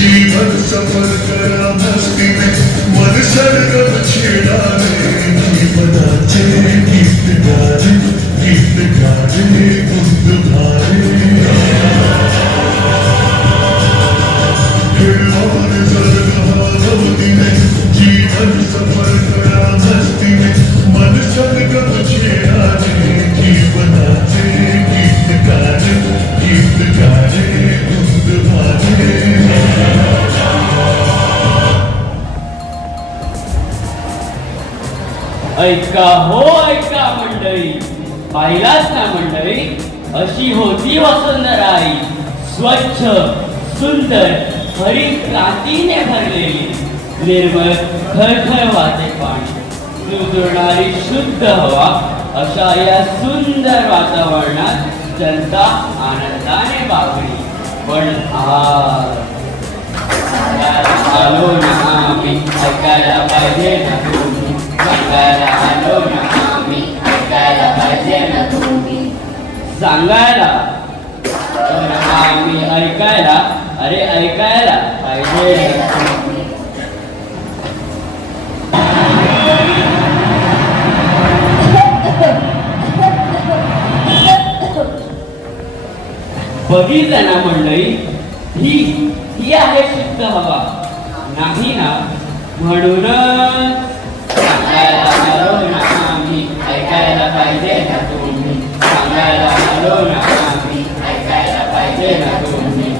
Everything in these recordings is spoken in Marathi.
जीवन सफर करा मस्ती में मन सरगम छेड़ा रे जीवनाचे गीत गारे गुंद भारे फिरौन सरगम में जीवन सफर करा मस्ती में मन सरगम छेड़ा रे जीवनाचे गीत गारे गुंद भारे ऐका हो ऐका मंडळी, पाहिलाच ना मंडळी, अशी होती वसुंधराई, स्वच्छ सुंदर हरित क्रांतीने भरलेली, निर्मळ खळखळ वाहते पाणी, सुजणारी शुद्ध हवा, अशा या सुंदर वातावरणात जनता आनंदाने वागली. पण आलो ना आम्ही, ऐकायला पाहिजे ना तुम्ही, सांगायला आलो ना आम्ही, ऐकायला पाहिजे ना तुम्ही, सांगायला आम्ही, ऐकायला, अरे ऐकायला पाहिजे ना तुम्ही. बघितलं ना मंडळी, ही आहे शुद्ध हवा, नाही ना म्हणूनच सांगायला आलो ना आम्ही, ऐकायला पाहिजे ना तुम्ही, सांगायला आलो ना आम्ही, ऐकायला पाहिजे ना तुम्ही.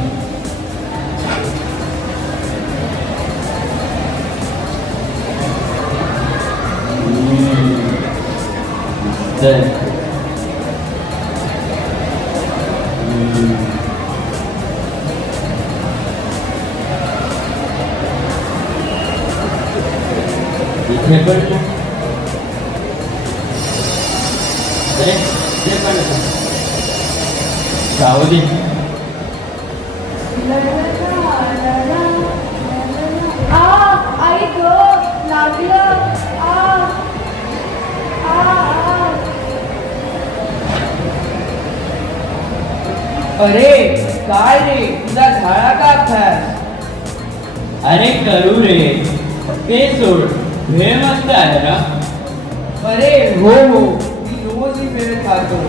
इथे पण जाऊ दे. आई ग लागलं. अरे काय रे, तुझा झाडा का खास? अरे करू रे, ते सोड, भेळ मस्त आहे ना. अरे हो हो, मी रोज ही भेळ खातो.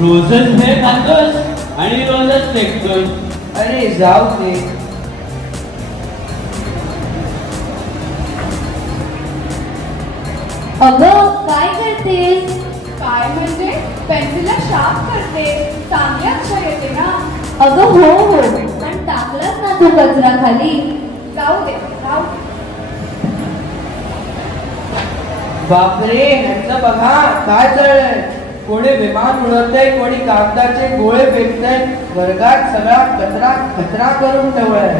रोजच भेळ खातोस आणि रोजच फेकतोस. अरे जाऊ दे. अगं काय करतेस? काय म्हणजे पेन्सिलला शार्प करते, चांगले अक्षर येते ना. अगं हो हो, पण टाकलास ना तू कचरा खाली. जाऊ दे जाऊ. बापरे, ह्यांचं बघा काय चाललंय. कोणी विमान उडवतंय, कोणी कागदाचे गोळे फेकतंय, वर्गात सगळा कचरा कचरा करून ठेवलाय.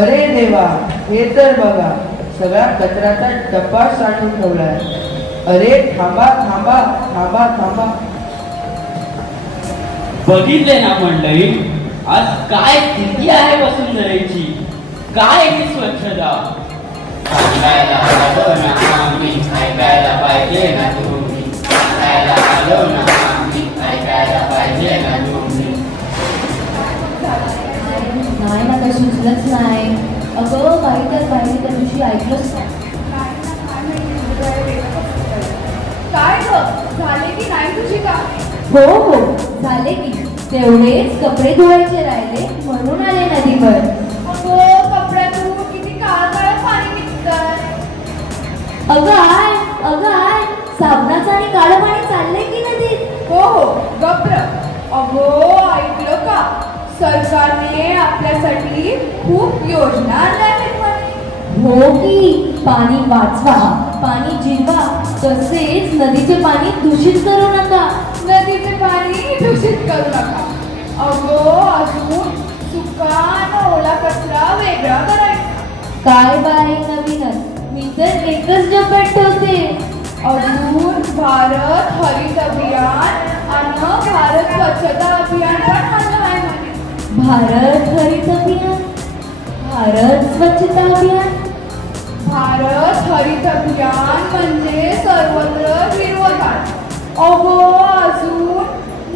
अरे देवा, हे तर बघा, सगळा कचऱ्याचा डब्बा साठवून ठेवलाय. अरे थांबा थांबा थांबा थांबा. बघितले ना मंडळी, आज काय स्थिती आहे वसुंधरेची, काय ही स्वच्छता. सांगायला आलो ना आम्ही, ऐकायला पाहिजे ना तुम्ही, सांगायला आलो ना आम्ही, ऐकायला पाहिजे ना तुम्ही. नाही ना, काही सुचलंच नाही. अगं काही तर काही त्या दिवशी ऐकलंच नाही. काय ग, झाले की नाही तुझी का? हो हो झाले की, तेवढेच कपडे धुवायचे राहिले म्हणून आले नदीवर. अगं कपड्यातून किती काळं काळं पाणी निघतंय. अगं आय साबणाचं आणि काळं पाणी चाललंय की नदीत. हो हो गप्र. अगं ऐकलं का, सरकारने आपल्यासाठी खूप योजना आणल्या आहेत म्हणे. हो की, पाणी वाचवा, पाणी जिरवा, तसेच नदीचे पाणी दूषित करू नका. नदीचे पाणी दूषित करू नका. अगो वेगळा करायचा. काय बाई नवीनच, मी तर एकच डब्यात ठेवते. अजून भारत हरित अभियान आणि भारत स्वच्छता अभियान पण आणलं आहे म्हणे. भारत हरित अभियान, भारत स्वच्छता अभियान. भारत हरित अभियान म्हणजे सर्वत्र हिरवंगार. अहो अजून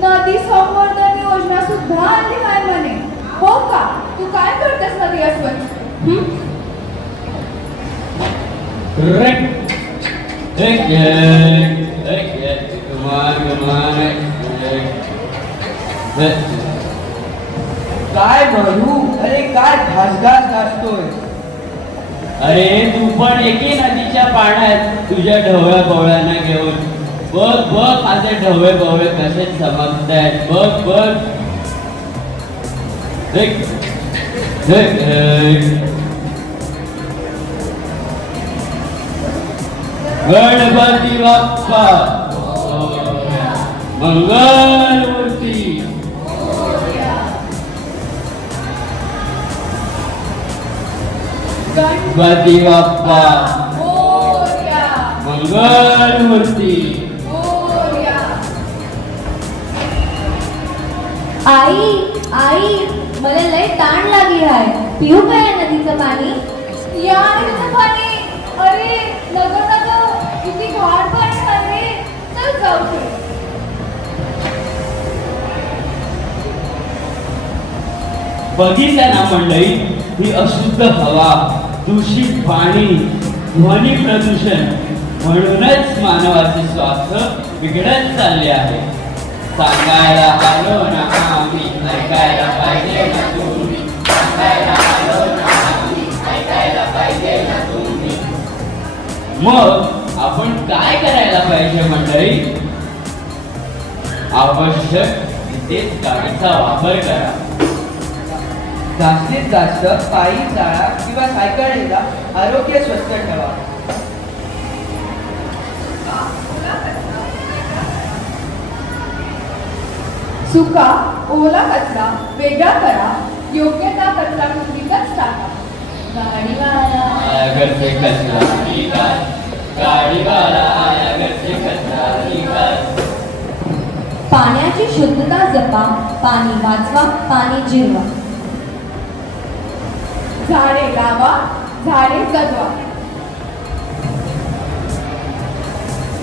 नदी संवर्धन योजना सुद्धा आणली आहे म्हणे. हो का? तू काय करतेस नदी अस्वच्छ? काय म्हणू, अरे काय घासघास घासतोय. अरे तू पण एके नदीच्या पाण्यात तुझ्या ढवळ्या पवळ्यांना घेऊन बघ बघ माझे ढवळे पवळे कसे चमकतायत. बघ बघ. देख, देख, देख. गणपती बाप्पा मंगल मूर्ती. गणपती बाप्पा मोरया, मंगल मूर्ती. मोरया. आई आई, मला लय ताण लागली आहे. पिऊ का या नदीचं पाणी? या नदीचं पाणी. अरे नगर नगर किती घाण पाणी आहे. चल जाऊ दे. बघितलं ना मंडळी, ही अशुद्ध हवा, दूषित पाणी, ध्वनी प्रदूषण, म्हणूनच मानवाचे स्वास्थ्य बिघडत चालले आहे. सांगायला आलो ना आम्ही, ऐकायला पाहिजे ना तुम्ही. सांगायला आलो ना आम्ही, ऐकायला पाहिजे ना तुम्ही. मग आपण काय करायला पाहिजे मंडळी? आवश्यक तिथेच गाडीचा वापर करा. जास्तीत जास्त पायी चाळा किंवा सायकलीला आरोग्य स्वस्थ ठेवा. सुका ओला कचरा वेगळा करा. योग्य त्या कचरा कुंडीतच टाका. गाडीवाला आया घर से कचरा निकाल, गाड़ी वाला आया घर से कचरा निकाल. पाण्याची शुद्धता जपा, पाणी वाचवा, पाणी जिरवा. झाडे लावा, झाडे जगवा.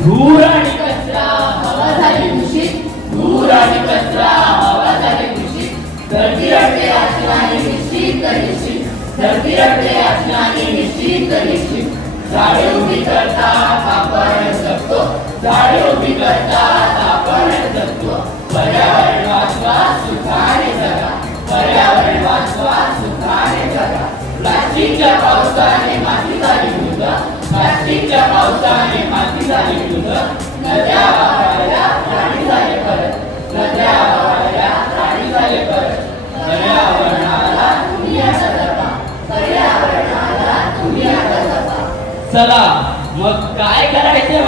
धूर आणि कचरा हवा झाली दूषित, धूर आणि कचरा हवा झाली दूषित. धरती रडते आसमानी निश्चित निश्चित, धरती रडते आसमानी निश्चित निश्चित. झाडे उभी करतात आपण जगतो, झाडे उभी करतात आपण जगतो. पर्यावरण वाचवा, सुखाने जगा. पर्यावरण वाचवा, सुखाने जगा. प्लास्टिकच्या पावसाने माती झाली मृद, प्लास्टिकच्या पावसाने माती झाली मृद. नद्या वाहायला प्राणी झाले परत, नद्या वाहायला प्राणी झाले परत. पर्यावरणाला तुम्ही आता जपा, पर्यावरणाला तुम्ही आता जपा. चला मग काय करायचे